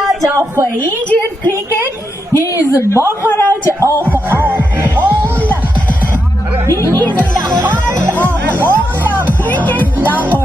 Maharaj of Indian cricket. He is Maharaj of all. all. He is in the heart of all the cricket lovers.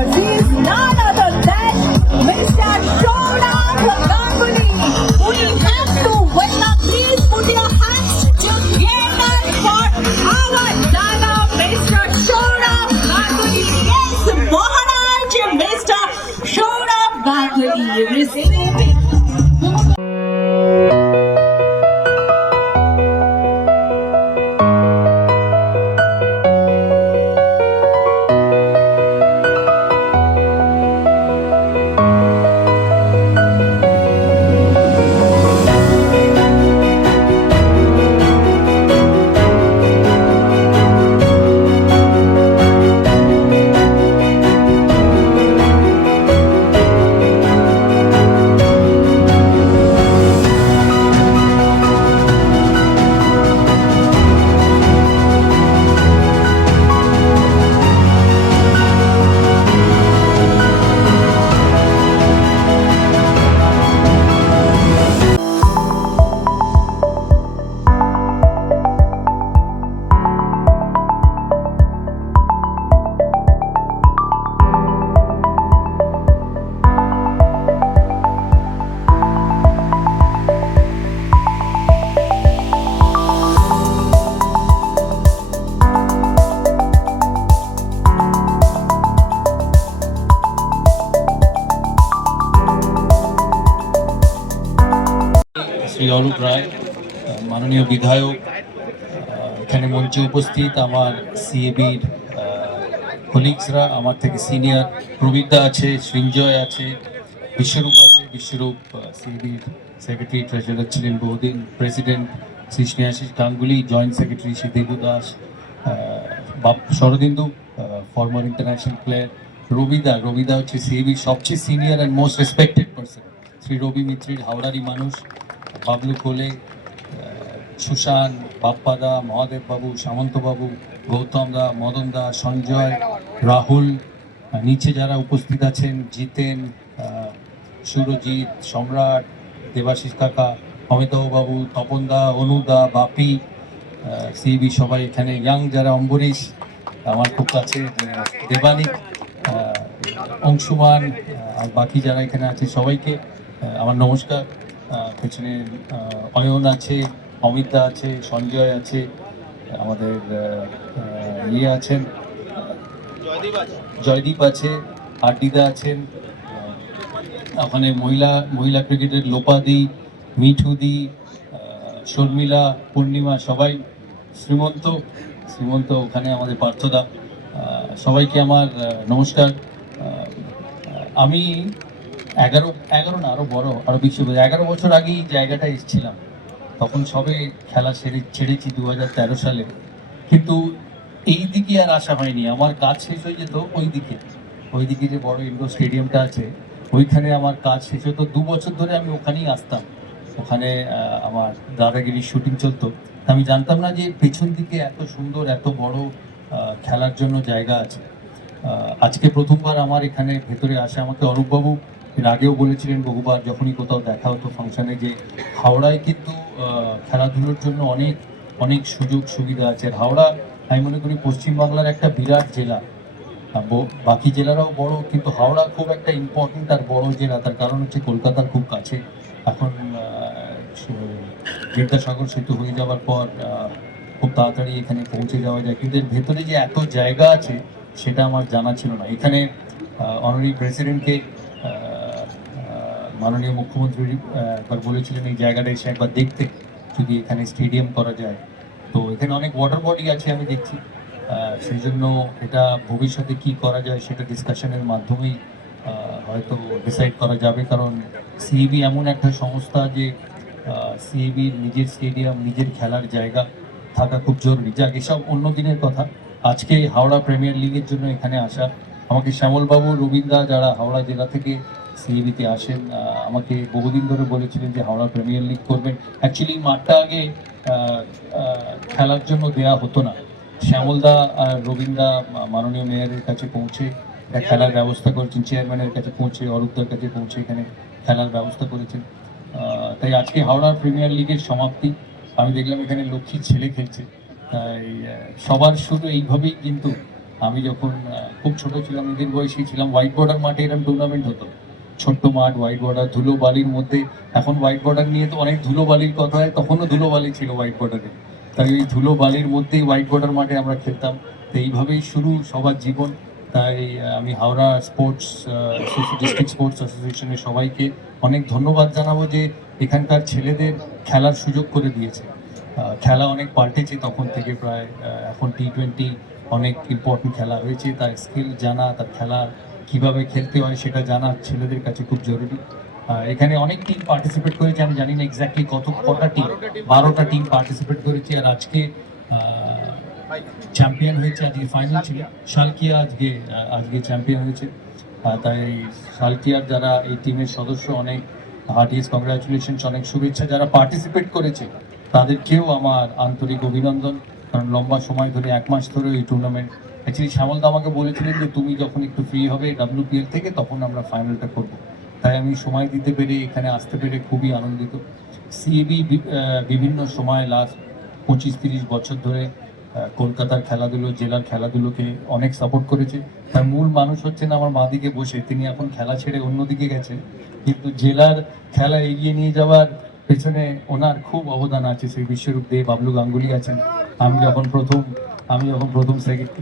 Arup রায় মাননীয় বিধায়ক এখানে মঞ্চে উপস্থিত আমার সিএবির কলিগসরা আমার থেকে সিনিয়র প্রবীরদা আছে সৃঞ্জয় আছে, বিশ্বরূপ আছে, বিশ্বরূপ সিএবির সেক্রেটারি ট্রেজারার ছিলেন বহুদিন president Shri Snehashis Ganguly joint secretary Shri Debu Das বাপ শরদিন্দু ফর্মার ইন্টারন্যাশনাল প্লেয়ার রবিদা রবিদা হচ্ছে সিএবির সবচেয়ে senior and most respected person Shri Rabi মিত্রির হাওড়ারই মানুষ বাবলু কোলে সুশান বাপ্পাদা মহাদেব বাবু সামন্তবাবু গৌতম দা মদন দা সঞ্জয় রাহুল নিচে যারা উপস্থিত আছেন জিতেন সুরজিৎ সম্রাট দেবাশিস কাকা অমিতাভ বাবু তপন দা অনুদা বাপি সিবি সবাই এখানে ইয়াং যারা অম্বরীশ আমার খুব কাছে আহ, দেবানিক অংশুমান আর বাকি যারা এখানে আছে সবাইকে আমার নমস্কার। পেছনে অয়ন আছে অমিতা আছে সঞ্জয় আছে আমাদের ইয়ে আছেন জয়দীপ আছে। আরডিদা আছেন ওখানে মহিলা মহিলা ক্রিকেটের লোপাদি মিঠুদি শর্মিলা পূর্ণিমা সবাই শ্রীমন্ত শ্রীমন্ত ওখানে আমাদের পার্থদা সবাইকে আমার নমস্কার। আমি এগারো এগারো না, আরও বড়, আরও বেশি এগারো বছর আগেই জায়গাটা এসেছিলাম। তখন সবে খেলা ছেড়ে, ছেড়েছি দু হাজার তেরো সালে। কিন্তু এই দিকে আর আসা হয়নি। আমার কাজ শেষ হয়ে যেত ওই দিকে। ওই দিকে যে বড় ইন্ডোর স্টেডিয়ামটা আছে, ওইখানে আমার কাজ শেষ হতো। দু বছর ধরে আমি ওখানেই আসতাম। ওখানে আমার দাদাগিরির শুটিং চলতো। আমি জানতাম না যে পেছন দিকে এত সুন্দর, এত বড় খেলার জন্য জায়গা আছে। আজকে প্রথমবার আমার এখানে ভেতরে আসে আমাকে অরূপবাবু। এর আগেও বলেছিলেন বহুবার যখনই কোথাও দেখা হতো ফাংশনে যে হাওড়ায় কিন্তু খেলাধুলোর জন্য অনেক অনেক সুযোগ সুবিধা আছে। হাওড়া, আমি মনে করি পশ্চিমবাংলার একটা বিরাট জেলা। বাকি জেলারাও বড়, কিন্তু হাওড়া খুব একটা ইম্পর্টেন্ট আর বড় জেলা। তার কারণ হচ্ছে কলকাতার খুব কাছে। এখন বিদ্যাসাগর সেতু হয়ে যাওয়ার পর খুব তাড়াতাড়ি এখানে পৌঁছে যাওয়া যায়। কিন্তু এর ভেতরে যে এত জায়গা আছে, সেটা আমার জানা ছিল না। এখানে অনারি প্রেসিডেন্টকে মাননীয় মুখ্যমন্ত্রী একবার বলেছিলেন এই জায়গাটা এসে একবার দেখতে, যদি এখানে স্টেডিয়াম করা যায়। তো এখানে অনেক ওয়াটার বডি আছে আমি দেখছি। সেই জন্য এটা ভবিষ্যতে কি করা যায় সেটা ডিসকাশনের মাধ্যমেই হয়তো ডিসাইড করা যাবে। কারণ সিইবি এমন একটা সংস্থা যে সিইবির নিজের স্টেডিয়াম নিজের খেলার জায়গা থাকা খুব জরুরি। যাক, এসব অন্য দিনের কথা। আজকে হাওড়া প্রিমিয়ার লিগের জন্য এখানে আসা। আমাকে শ্যামলবাবু, রবীন্দ্রা, যারা হাওড়া জেলা থেকে সিইবিতে আসেন আমাকে বহুদিন ধরে বলেছিলেন যে হাওড়া প্রিমিয়ার লিগ করবেন। অ্যাকচুয়ালি মাঠটা আগে খেলার জন্য দেয়া হতো না। শ্যামলদা আর রবীন্দ্রা মাননীয় মেয়রের কাছে পৌঁছে খেলার ব্যবস্থা করেছেন, চেয়ারম্যানের কাছে পৌঁছে অরূপদার কাছে পৌঁছে এখানে খেলার ব্যবস্থা করেছেন। তাই আজকে হাওড়া প্রিমিয়ার লিগের সমাপ্তি। আমি দেখলাম এখানে লক্ষ্মীর ছেলে খেলছে। তাই সবার শুরু এইভাবেই কিন্তু আমি যখন খুব ছোট ছিলাম, এদের বয়সী ছিলাম হোয়াইট বর্ডার মাঠে এরকম টুর্নামেন্ট হতো। ছোট্ট মাঠ হোয়াইট বর্ডার ধুলো বালির মধ্যে। এখন হোয়াইট বর্ডার নিয়ে তো অনেক ধুলো বালির কথা হয়, তখনও ধুলো বালি ছিল হোয়াইট বর্ডারে তাই ওই ধুলো বালির মধ্যেই হোয়াইট বর্ডার মাঠে আমরা খেলতাম। তো এইভাবেই শুরু সবার জীবন। তাই আমি হাওড়া স্পোর্টস ডিস্ট্রিক্ট স্পোর্টস অ্যাসোসিয়েশনের সবাইকে অনেক ধন্যবাদ জানাব যে এখানকার ছেলেদের খেলার সুযোগ করে দিয়েছে। খেলা অনেক পাল্টেছে তখন থেকে প্রায় এখন টি টোয়েন্টি অনেক ইম্পর্টেন্ট খেলা হয়েছে। তার স্কিল জানা, তার খেলা কীভাবে খেলতে হয় সেটা জানা ছেলেদের কাছে খুব জরুরি। এখানে অনেক টিম পার্টিসিপেট করেছে, আমি জানি না এক্স্যাক্টলি কত কটা টিম বারোটা টিম পার্টিসিপেট করেছে, আর আজকে চ্যাম্পিয়ন হয়েছে, আজকে ফাইনাল ছিল। শালকিয়া আজকে আজকে চ্যাম্পিয়ন হয়েছে। তাই শালকিয়ার যারা এই টিমের সদস্য, অনেক হার্টিয়েস্ট কংগ্রাচুলেশন অনেক শুভেচ্ছা। যারা পার্টিসিপেট করেছে, তাদেরকেও আমার আন্তরিক অভিনন্দন, কারণ লম্বা সময় ধরে, এক মাস ধরে এই টুর্নামেন্ট অ্যাকচুয়ালি শ্যামলদা আমাকে বলেছিলেন যে, তুমি যখন একটু ফ্রি হবে ডাব্লিউপিএল থেকে, তখন আমরা ফাইনালটা করব। তাই আমি সময় দিতে পেরে, এখানে আসতে পেরে খুবই আনন্দিত। সিএবি বিভিন্ন সময় লাস্ট পঁচিশ তিরিশ বছর ধরে কলকাতার খেলাধুলো, জেলার খেলাধুলোকে অনেক সাপোর্ট করেছে। তার মূল মানুষ হচ্ছেন আমার মাদিকে বসে। তিনি এখন খেলা ছেড়ে অন্যদিকে গেছে কিন্তু জেলার খেলা এগিয়ে নিয়ে যাওয়ার পেছনে ওনার খুব অবদান আছে। সেই বিশ্বরূপ দে বাবলু গাঙ্গুলি আছেন। আমি যখন প্রথম আমি যখন প্রথম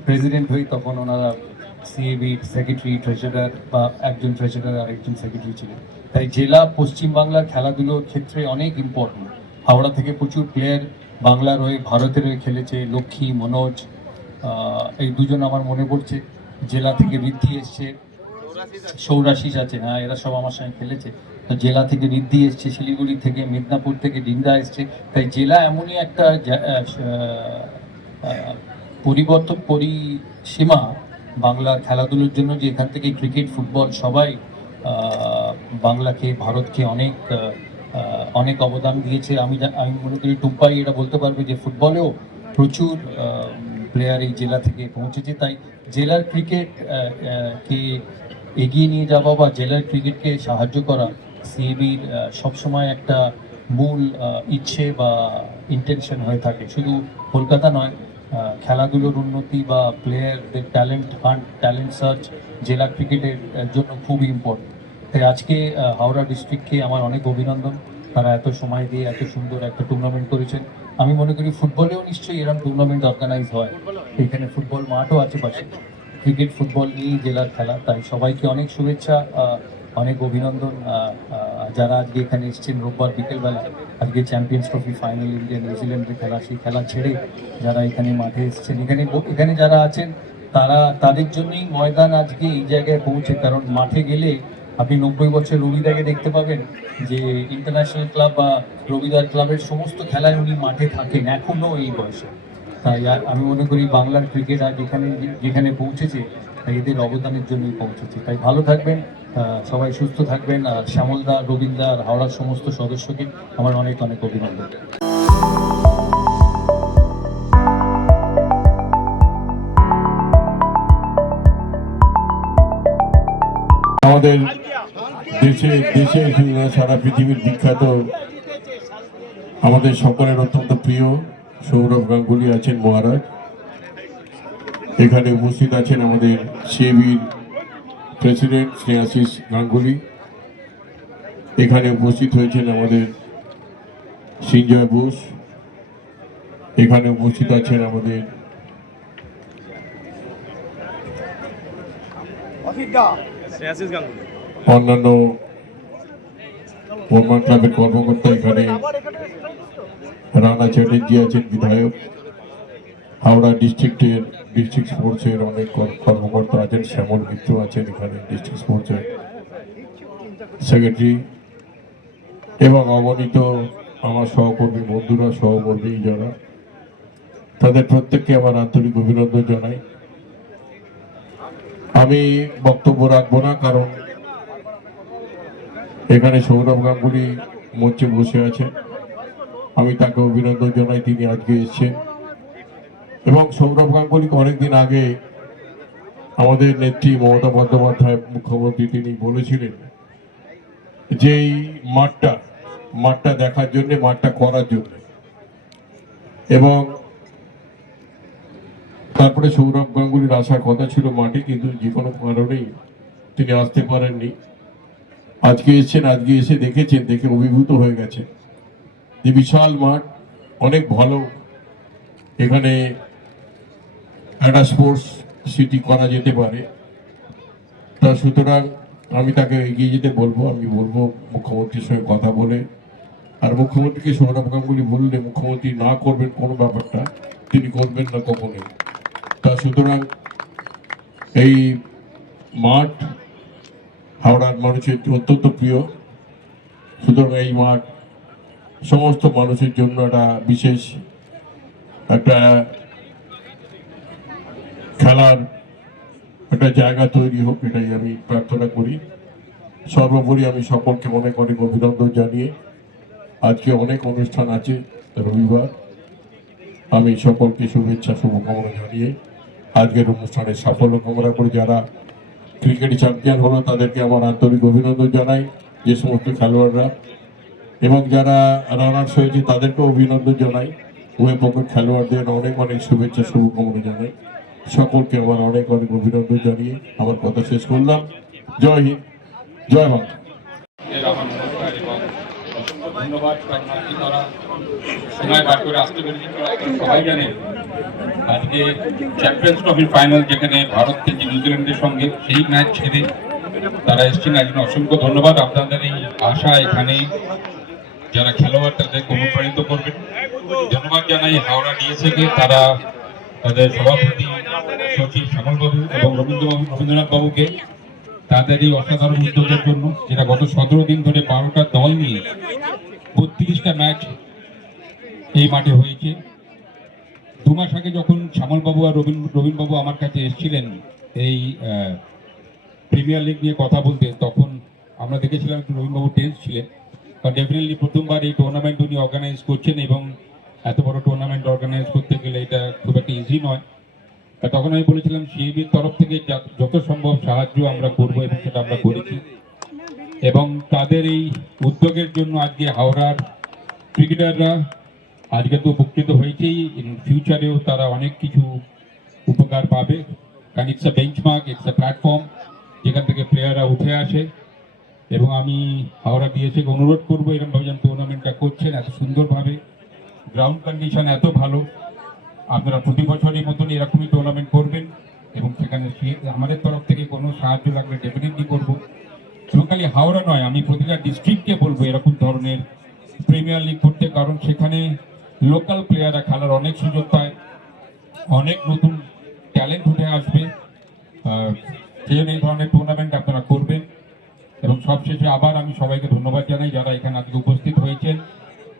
প্রেসিডেন্ট হই, তখন ওনারা সিএবি সেক্রেটারি ট্রেজারার বা একজন ট্রেজারার আর একজন সেক্রেটারি ছিলেন। তাই জেলা পশ্চিমবাংলার খেলাধুলোর ক্ষেত্রে অনেক ইম্পর্টেন্ট হাওড়া থেকে প্রচুর প্লেয়ার বাংলার হয়ে ভারতের হয়ে খেলেছে, লক্ষ্মী, মনোজ এই দুজন আমার মনে পড়ছে। জেলা থেকে ঋদ্ধি এসছে। সৌরাশিস আছে হ্যাঁ এরা সব আমার সঙ্গে খেলেছে। তো জেলা থেকে ঋদ্ধি এসছে, শিলিগুড়ি থেকে, মেদিনীপুর থেকে ডিন্দা এসছে। তাই জেলা এমনই একটা পরিবর্তন পরিসীমা বাংলার খেলাধুলোর জন্য যে এখান থেকে ক্রিকেট ফুটবল সবাই বাংলাকে, ভারতকে অনেক অনেক অবদান দিয়েছে। আমি আমি মনে করি টুম্পাই এটা বলতে পারবে যে ফুটবলেও প্রচুর প্লেয়ার এই জেলা থেকে পৌঁছেছে। তাই জেলার ক্রিকেট কে এগিয়ে নিয়ে যাওয়া বা জেলার ক্রিকেটকে সাহায্য করা সিএবির সবসময় একটা মূল ইচ্ছে বা ইন্টেনশন হয়ে থাকে। শুধু কলকাতা নয় খেলাধুলোর উন্নতি বা প্লেয়ারদের ট্যালেন্ট হান্ট ট্যালেন্ট সার্চ জেলা ক্রিকেটের জন্য খুব ইম্পর্টেন্ট তাই আজকে হাওড়া ডিস্ট্রিক্টকে আমার অনেক অভিনন্দন। তারা এত সময় দিয়ে এত সুন্দর একটা টুর্নামেন্ট করেছেন। আমি মনে করি ফুটবলেও নিশ্চয়ই এরকম টুর্নামেন্ট অর্গানাইজ হয়। এখানে ফুটবল মাঠও আছে পাশে। ক্রিকেট ফুটবল নিয়েই জেলার খেলা। তাই সবাইকে অনেক শুভেচ্ছা অনেক অভিনন্দন। যারা আজকে এখানে এসছেন রোববার বিকেলবেলা। আজকে চ্যাম্পিয়ন্স ট্রফি ফাইনাল ইন্ডিয়া নিউজিল্যান্ডের খেলা, সেই খেলা ছেড়ে যারা এখানে মাঠে এসেছেন, এখানে এখানে যারা আছেন, তারা, তাদের জন্যই ময়দান আজকে এই জায়গায় পৌঁছে। কারণ মাঠে গেলে আপনি নব্বই বছর রবিদাকে দেখতে পাবেন যে ইন্টারন্যাশনাল ক্লাব বা রবিদার ক্লাবের সমস্ত খেলায় উনি মাঠে থাকেন এখনও এই বয়সে। তাই আমি মনে করি বাংলার ক্রিকেট আজ যেখানে যেখানে পৌঁছেছে, তাই এদের অবদানের জন্যই পৌঁছেছে। তাই ভালো থাকবেন সবাই সুস্থ থাকবেন, আর শ্যামলদা রবীন্দ্র আর হাওড়ার সমস্ত সদস্যকে আমার অনেক অনেক অভিনন্দন। আমাদের দেশে দেশে সারা পৃথিবীর বিখ্যাত, আমাদের সকলের অত্যন্ত প্রিয়। সৌরভ গাঙ্গুলি আছেন মহারাজ। এখানে উপস্থিত আছেন আমাদের সিএবির প্রেসিডেন্ট স্নেহাশিস গাঙ্গুলি। এখানে উপস্থিত হয়েছেন আমাদের সিঞ্জয় বোস। এখানে উপস্থিত আছেন আমাদের অন্যান্য ক্লাবের কর্মকর্তা এখানে রানা চ্যাটার্জি আছেন বিধায়ক। হাওড়া ডিস্ট্রিক্টের ডিস্ট্রিক্ট স্পোর্টসের অনেক কর- কর্মকর্তা আছেন, শ্যামল মিত্র আছেন এখানে ডিস্ট্রিক্ট স্পোর্টসের সেক্রেটারি। এবং অগণিত আমার সহকর্মী বন্ধুরা, সহকর্মী যারা, তাদের প্রত্যেককে আমার আন্তরিক অভিনন্দন জানাই। আমি বক্তব্য রাখব না, কারণ এখানে সৌরভ গাঙ্গুলি মঞ্চে বসে আছেন। আমি তাকে অভিনন্দন জানাই তিনি আজকে এসেছেন। এবং সৌরভ গাঙ্গুলিকে অনেকদিন আগে আমাদের নেত্রী মমতা বন্দ্যোপাধ্যায় মুখ্যমন্ত্রী তিনি বলেছিলেন যে এই মাঠটা মাঠটা দেখার জন্যে, মাঠটা করার জন্য। এবং তারপরে সৌরভ গাঙ্গুলির আসার কথা ছিল মাঠে, কিন্তু যে কোনো কারণেই তিনি আসতে পারেননি। আজকে এসেছেন, আজকে এসে দেখেছেন, দেখে অভিভূত হয়ে গেছে যে বিশাল মাঠ, অনেক ভালো। এখানে একটা স্পোর্টস সিটি করা যেতে পারে। তা সুতরাং আমি তাকে এগিয়ে যেতে বলব, আমি বলব মুখ্যমন্ত্রীর সঙ্গে কথা বলে। আর মুখ্যমন্ত্রীকে সৌরভ গাঙ্গুলি বললে মুখ্যমন্ত্রী না করবেন কোনো ব্যাপারটা, তিনি করবেন না কখনোই। তা সুতরাং এই মাঠ হাওড়ার মানুষের অত্যন্ত প্রিয়। সুতরাং এই মাঠ সমস্ত মানুষের জন্য একটা বিশেষ একটা খেলার একটা জায়গা তৈরি হোক, এটাই আমি প্রার্থনা করি। সর্বোপরি আমি সকলকে অনেক অনেক অভিনন্দন জানিয়ে আজকে অনেক অনুষ্ঠান আছে রবিবার। আমি সকলকে শুভেচ্ছা, শুভকামনা জানিয়ে আজকের অনুষ্ঠানে সাফল্য কামনা করে। যারা ক্রিকেট চ্যাম্পিয়ন হলো, তাদেরকে আমার আন্তরিক অভিনন্দন জানাই। যে সমস্ত খেলোয়াড়রা এবং যারা রানার্স হয়েছে, তাদেরকেও অভিনন্দন জানাই। উভয় পক্ষের খেলোয়াড়দের অনেক অনেক শুভেচ্ছা, শুভকামনা জানাই। সকলকে আমার অনেক অনেক অভিনন্দন জানিয়ে আমার কথা শেষ করলাম। জয় হিন্দ, জয় বাংলা জানেন আজকে ফাইনাল যেখানে ভারত নিউজিল্যান্ডের সঙ্গে সেই ম্যাচ ছেড়ে তারা এসেছেন। একজন অসংখ্য ধন্যবাদ। আপনাদের এই আশা এখানে যারা খেলোয়াড় তাদেরকে অনুপ্রাণিত করবেন ধন্যবাদ জানাই। হাওড়া ডিএসএকে তারা তাদের সভাপতি সচিব শ্যামলবাবু এবং রবীন্দ্রবাবু রবীন্দ্রনাথ বাবুকে তাদের এই অসাধারণ উদ্যোগের জন্য, যেটা গত সতেরো দিন ধরে বারোটা দল নিয়ে বত্রিশটা ম্যাচ এই মাঠে হয়েছে। দু মাস আগে যখন শ্যামলবাবু আর রবীন রবীনবাবু আমার কাছে এসেছিলেন এই প্রিমিয়ার লিগ নিয়ে কথা বলতে, তখন আমরা দেখেছিলাম রবীনবাবু টেন্স ছিলেন। ডেফিনেটলি প্রথমবার এই টুর্নামেন্ট উনি অর্গানাইজ করছেন এবং এত বড় টুর্নামেন্ট অর্গানাইজ করতে গেলে এটা খুব একটা ইজি নয়। তা তখন আমি বলেছিলাম সিএবির তরফ থেকে যত সম্ভব সাহায্য আমরা করব এবং সেটা আমরা করেছি। এবং তাদের এই উদ্যোগের জন্য আজকে হাওড়ার ক্রিকেটাররা আজকে তো উপকৃত হয়েছেই। ফিউচারেও তারা অনেক কিছু উপকার পাবে। কারণ it's a benchmark it's a platform যেখান থেকে প্লেয়াররা উঠে আসে। এবং আমি হাওড়া দিয়েছে অনুরোধ করব এরকমভাবে যেন টুর্নামেন্টটা করছেন এত সুন্দরভাবে। গ্রাউন্ড কন্ডিশন এত ভালো, আপনারা প্রতি বছরই মতন এরকমই টুর্নামেন্ট করবেন এবং সেখানে আমাদের তরফ থেকে কোনো সাহায্য লাগলে ডেফিনেটলি করব। এবং খালি হাওড়া নয়, আমি প্রতিটা ডিস্ট্রিক্টকে বলব এরকম ধরনের প্রিমিয়ার লিগ করতে, কারণ সেখানে লোকাল প্লেয়াররা খেলার অনেক সুযোগ পায়, অনেক নতুন ট্যালেন্ট উঠে আসবে। সেই জন্য এই ধরনের টুর্নামেন্ট আপনারা করবেন। এবং সবশেষে আবার আমি সবাইকে ধন্যবাদ জানাই যারা এখানে আজকে উপস্থিত হয়েছেন।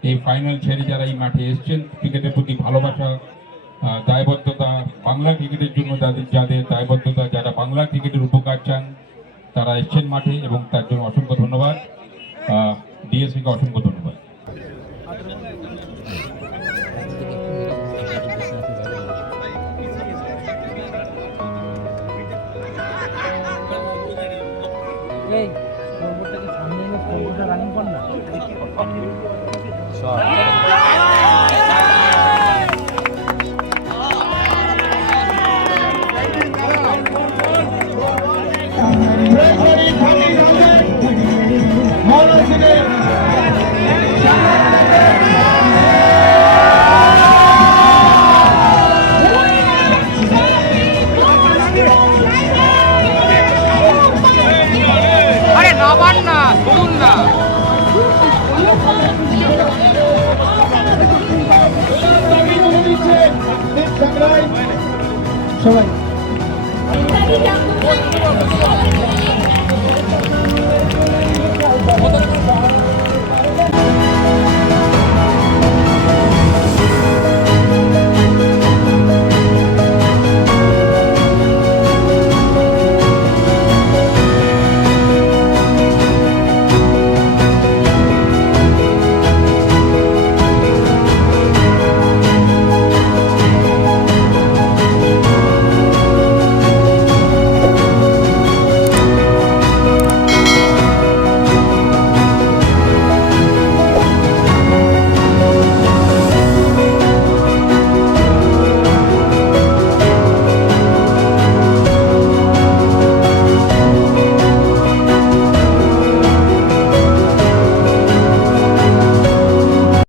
এই ফাইনাল ছেড়ে যারা এই মাঠে এসেছেন, ক্রিকেটের প্রতি ভালোবাসা দায়বদ্ধতা, বাংলা ক্রিকেটের জন্য যাদের যাদের দায়বদ্ধতা, যারা বাংলা ক্রিকেটের উপকার চান, তারা এসছেন মাঠে এবং তার জন্য অসংখ্য ধন্যবাদ। ডিএসসিকে অসংখ্য ধন্যবাদ। এই। সবাই Thank